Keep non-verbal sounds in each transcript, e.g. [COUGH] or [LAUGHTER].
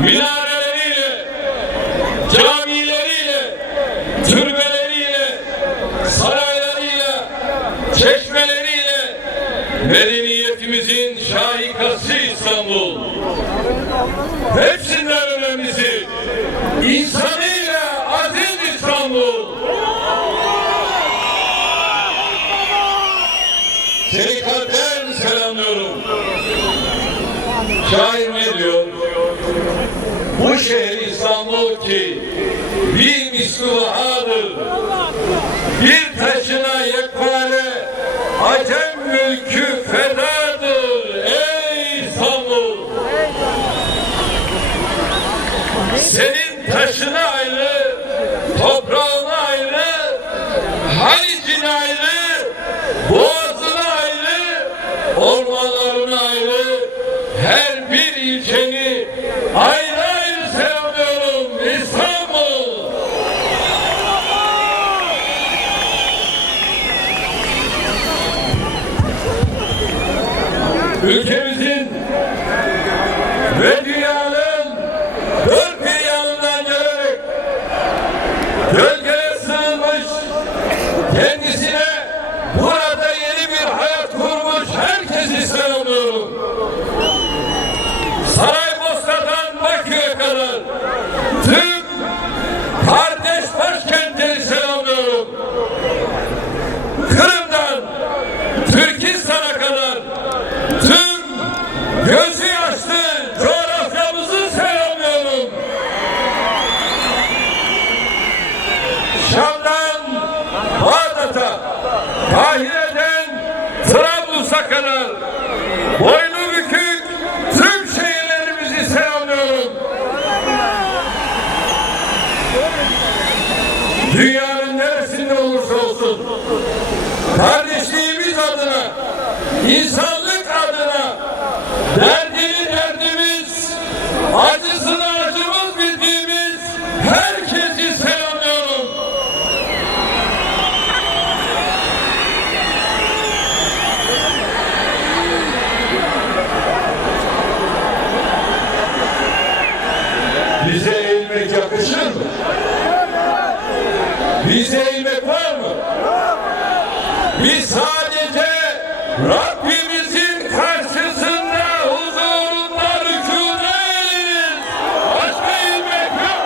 minareleriyle, camileriyle, türbeleriyle, saraylarıyla, çeşmeleriyle medeniyetimizin şahikası İstanbul. Hepsinden önemlisi insanıyla aziz İstanbul. Seni kalpten selamlıyorum. Şair şehir İstanbul ki bir miskul. Bir taşına yekpare acem Ülkemiz Kahire'den Trablus'a kadar boynu bükük tüm şehirlerimizi selamlıyorum. Dünyanın neresinde olursa olsun kardeşliğimiz adına, insanlık Biz sadece Rabbimizin karşısında huzurunda rükûda eğiliriz. Başka eğilmek yok.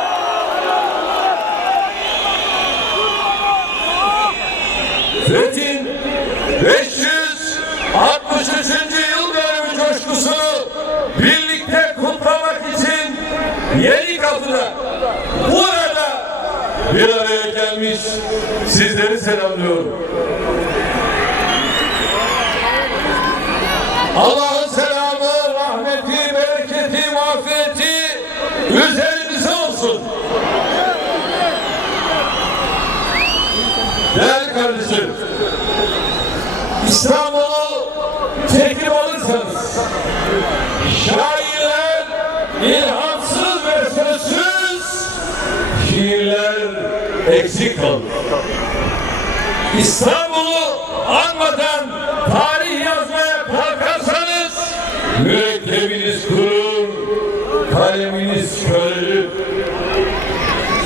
Fethin 563. yıl dönümü coşkusunu birlikte kutlamak için Yeni Kapı'da burada bir araya gelmiş sizleri selamlıyorum. Allah'ın selamı, rahmeti, bereketi, mağfireti üzerinize olsun. Değerli kardeşim, İstanbul'u çekip alırsanız, şairler ilhamsız ve sözsüz, şiirler eksik kalır. İstanbul'u anmadan mürekkebiniz kurur, kaleminiz körülür.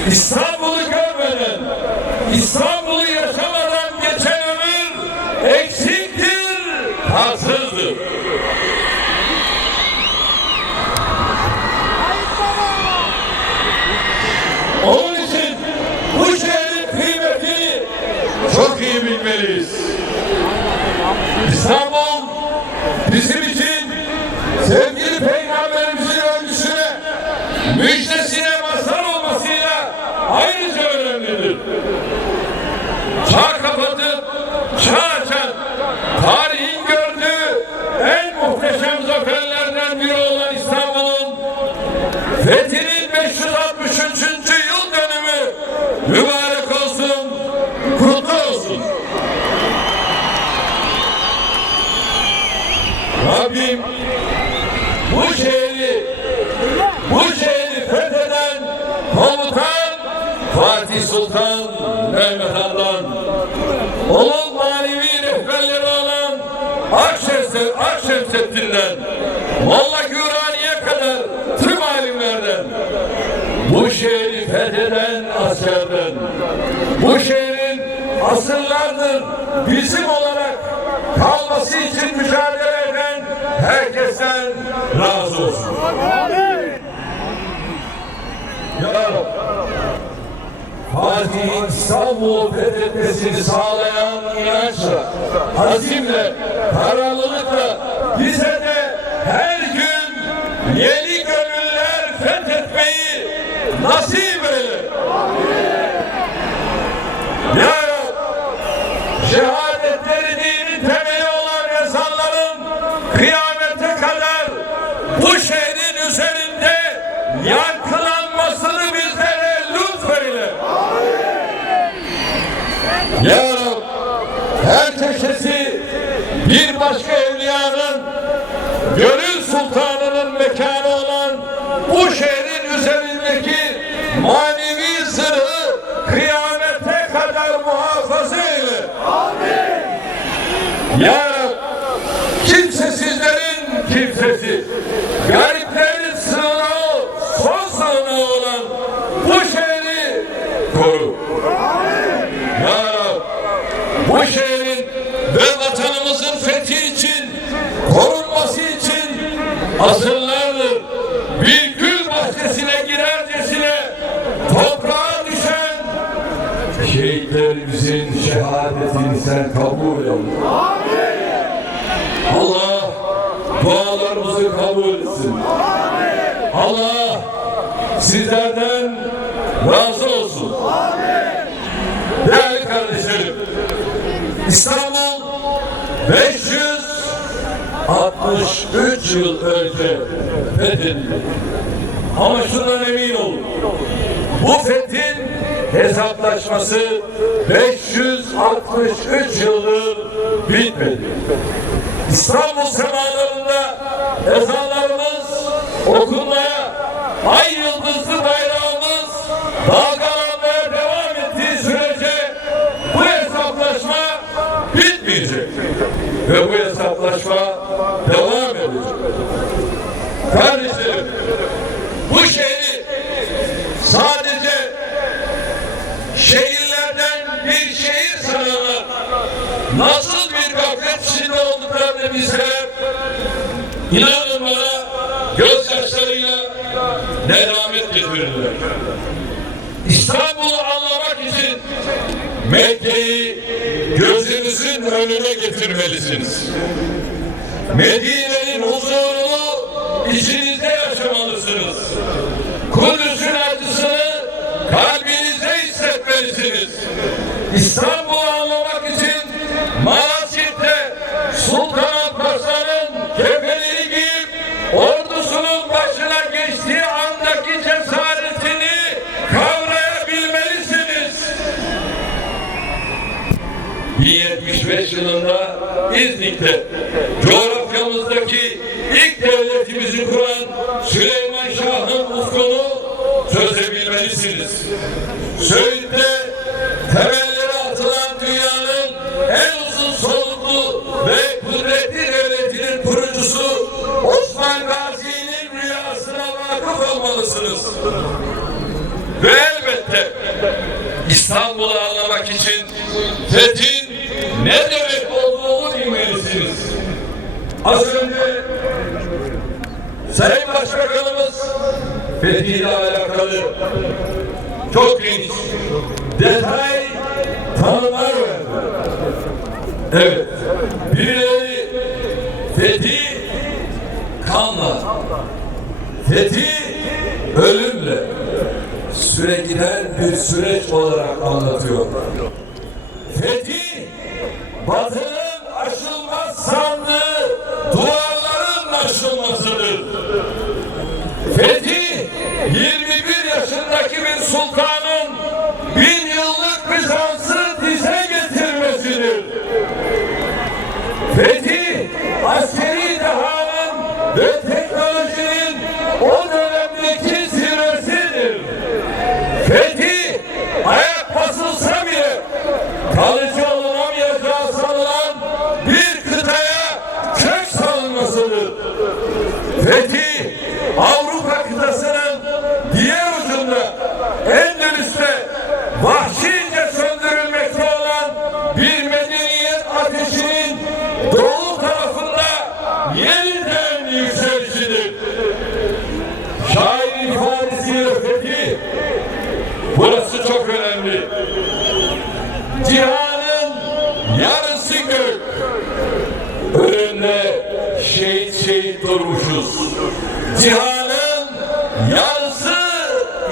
İstanbul'u görmeden, İstanbul'u yaşamadan geçen ömür eksiktir, tatsızdır. Onun için bu şehrin kıymetini çok iyi bilmeliyiz. İstanbul Fatih Sultan Mehmet Han'dan, onun manevi rehberleri olan Akşemse, Akşemseddin'den, Molla Gürani'ye kadar tüm alimlerden, bu şehri fetheden askerden, bu şehrin asırlardır bizim olarak kalması için mücadele eden herkesten razı olsun. Ya Rabbi, Fatih'in İstanbul'u fethetmesini sağlayan inançla, azimle, kararlılıkla bize de her gün yeni gönüller fethetmeyi nasip Ya Rab, her köşesi bir başka evliyanın, gönül sultanının mekanı olan bu şehrin üzerindeki manevi sırrı kıyamete kadar muhafaza eyle. Ya Rab, kimsesizlerin kimsesi, gariplerin sığınağı, son sığınağı olan bu şehri koru. Ya Rab, bu şehrin ve vatanımızın fethi için, korunması için asırlardır bir gül bahçesine girercesine toprağa düşen şehitlerimizin şehadetini sen kabul et. Allah dualarımızı kabul etsin. Allah sizlerden razı olsun. Değerli kardeşlerim, İstanbul 63 yıl önce fethedildi. Ama şundan emin olun. Bu fethin hesaplaşması 563 yıldır bitmedi. İstanbul semalarında ezanlarımız okunmaya, ay yıldızlı bayrağımız dalgalanmaya devam ettiği sürece bu hesaplaşma bitmeyecek. Ve bu hesaplaşma devam edecek. Kardeşlerim, bu şehri sadece şehirlerden bir şehir sananlar nasıl bir gaflet içinde olduklarını bilseler inanın bana gözyaşlarıyla nedamet getirirler. İstanbul'u anlamak için Mekke'yi gözünüzün önüne getirmelisiniz. Medine'nin huzurunu içinizde yaşamalısınız. Kudüs'ün acısını kalbinizde hissetmelisiniz. İstanbul'u yeah. [LAUGHS] Az önce Sayın Başbakanımız fethiyle alakalı çok geniş, detay tanımlar verdi. Evet, birileri fethi kanla, fethi ölümle, süre giden bir süreç olarak anlatıyor. Fethi, batının Fethi, 21 yaşındaki bir sultanın bin yıllık Bizans'ı dize getirmesidir. Fethi, askeri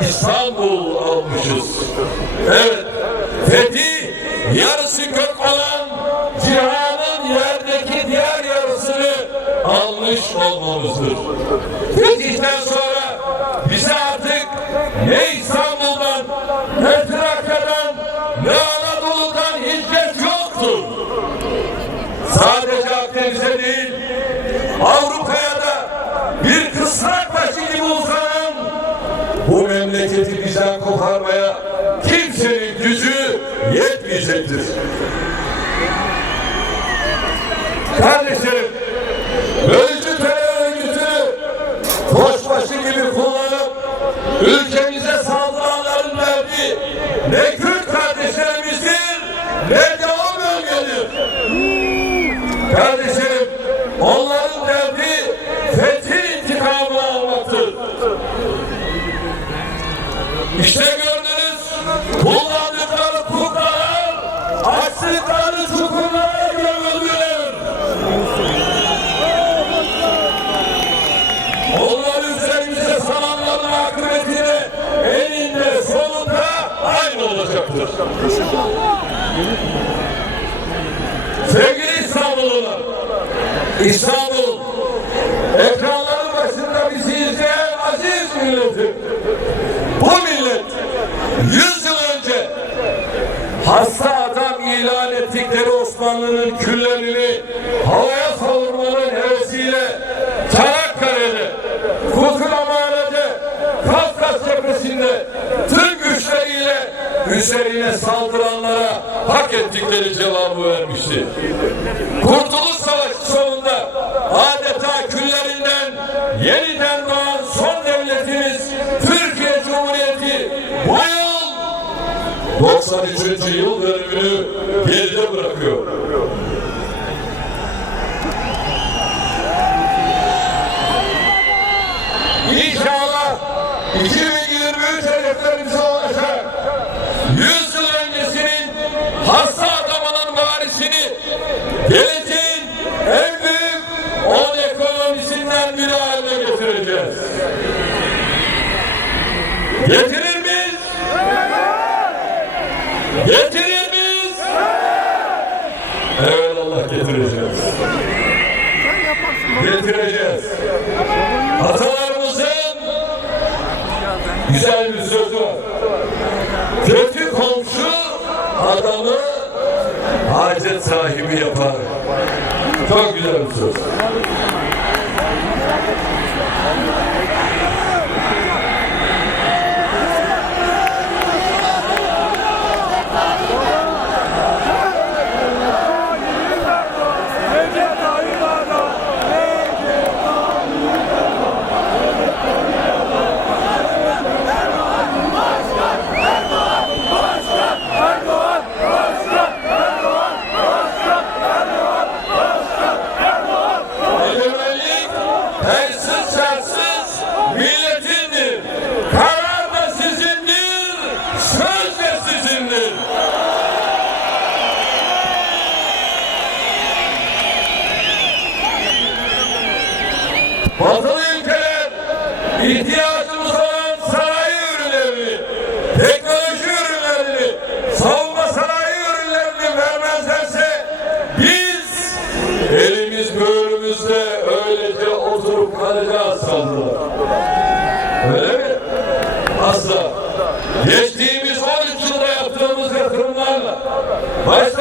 İstanbul almışız. Evet, fethi yarısı gök olan cihanın yerdeki diğer yarısını almış olmamızdır. Fetihten sonra yetmeyecektir. Kardeşlerim, bölücü terör örgütünü koçbaşı gibi kullanıp ülkemize saldıranların derdi ne hasta adam ilan ettikleri Osmanlı'nın küllerini havaya savurmanın hevesiyle Çanakkale'de, Kutulamanede, Kafkas cephesinde tüm güçleriyle üzerine saldıranlara hak ettikleri cevabı vermişti. Kurtuluş Savaşı sonunda adeta küllerinden yeniden doğan 93. yıl dönümünü geride bırakıyor. İnşallah 2023 hedeflerimize ulaşacak. 100 yıl öncesinin hasta adamının varisini gelecek yapar. Çok güzel bir söz. vurup karaca sandılar. Öyle mi? Asla. Geçtiğimiz 13 yılda yaptığımız yatırımlarla Baş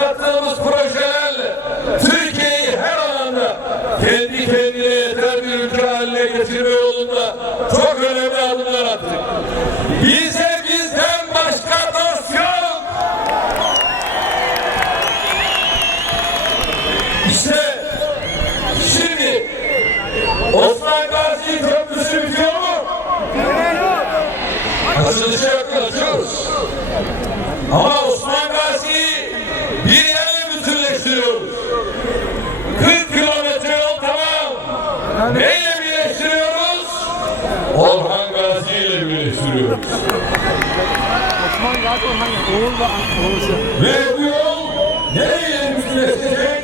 Ve bu yol nereye müzleşecek?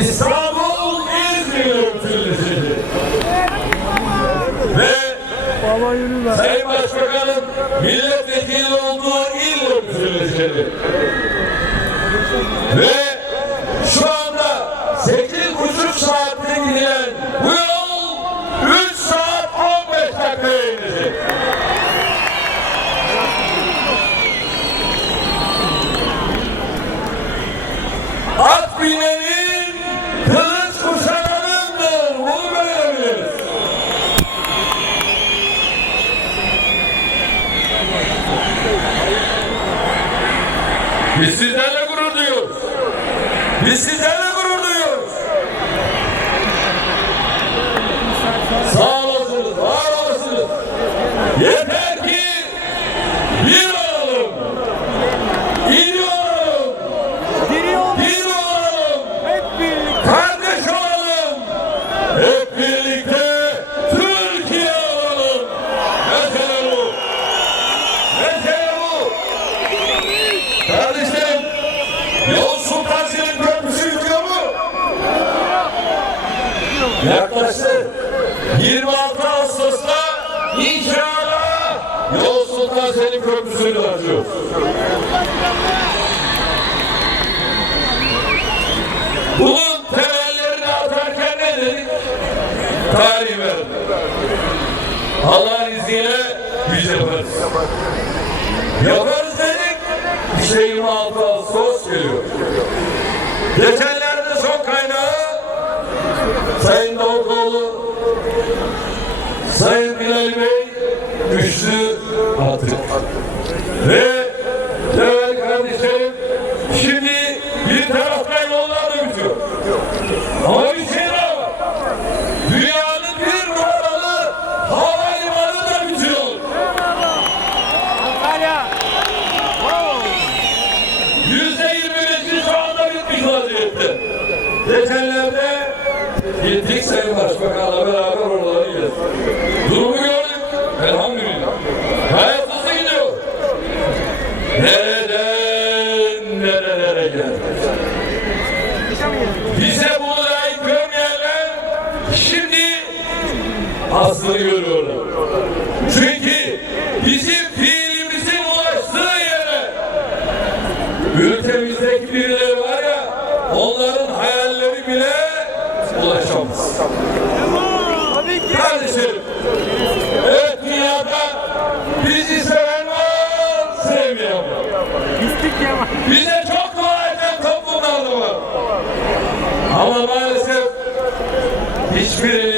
İstanbul İzmir müzleşecek. Ve Sayın Başbakan'ın milletvekili olduğu il müzleşecek. Ve Biz sizlerle gurur duyuyoruz. Biz sizlerle köprüsünü de açıyoruz. Bunlar Geçenlerde gittik Sayın Başbakan'la beraber oraları gezdik. Durumu gördük. Elhamdülillah. Gayet hızlı gidiyor. Nereden nerelere geldik. Bize bunu layık görmeyenler şimdi aslını görüyorlar. Spirit.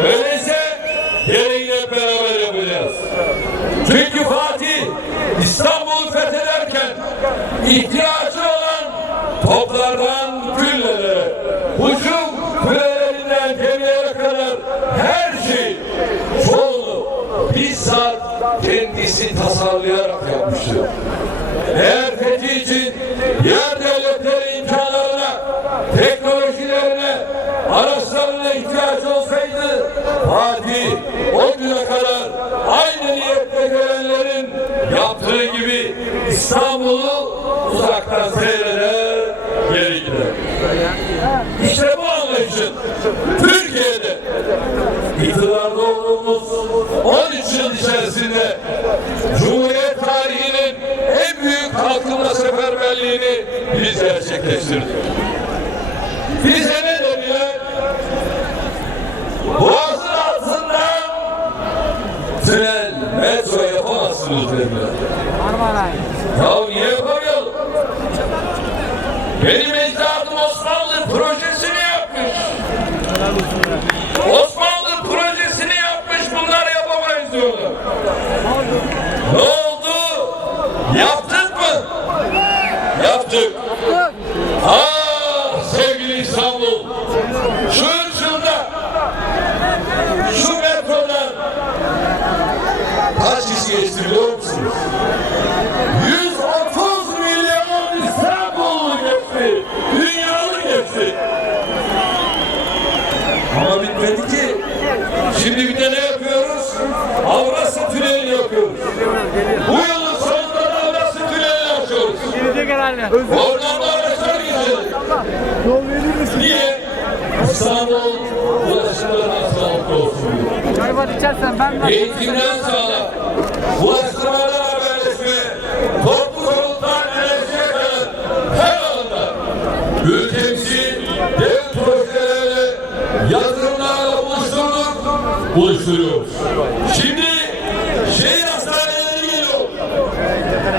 Öyleyse gereğini hep beraber yapacağız. Çünkü Fatih İstanbul'u fethederken ihtiyacı kaç kişi geçti biliyor musunuz? 130 milyon İstanbullu geçti. Dünyalı geçti. Ama bitmedi ki. Şimdi bir de ne yapıyoruz? Avrasya Tüneli'ni yapıyoruz. Bu yılın sonunda da Avrasya Tüneli'ni açıyoruz. Gelecek herhalde. Oradan da araçlar gidecek. Yol verir misin? Niye? İstanbul ulaşımlarına sağlıklı olsun. Çay var içersen ben. Eğitimden sağlam, ulaştırmadan haberleşme, toplu konutlar enerjiye kadar her alanda ülkemizi dev projelerle, yatırımlarla buluşturduk, buluşturuyoruz. Şimdi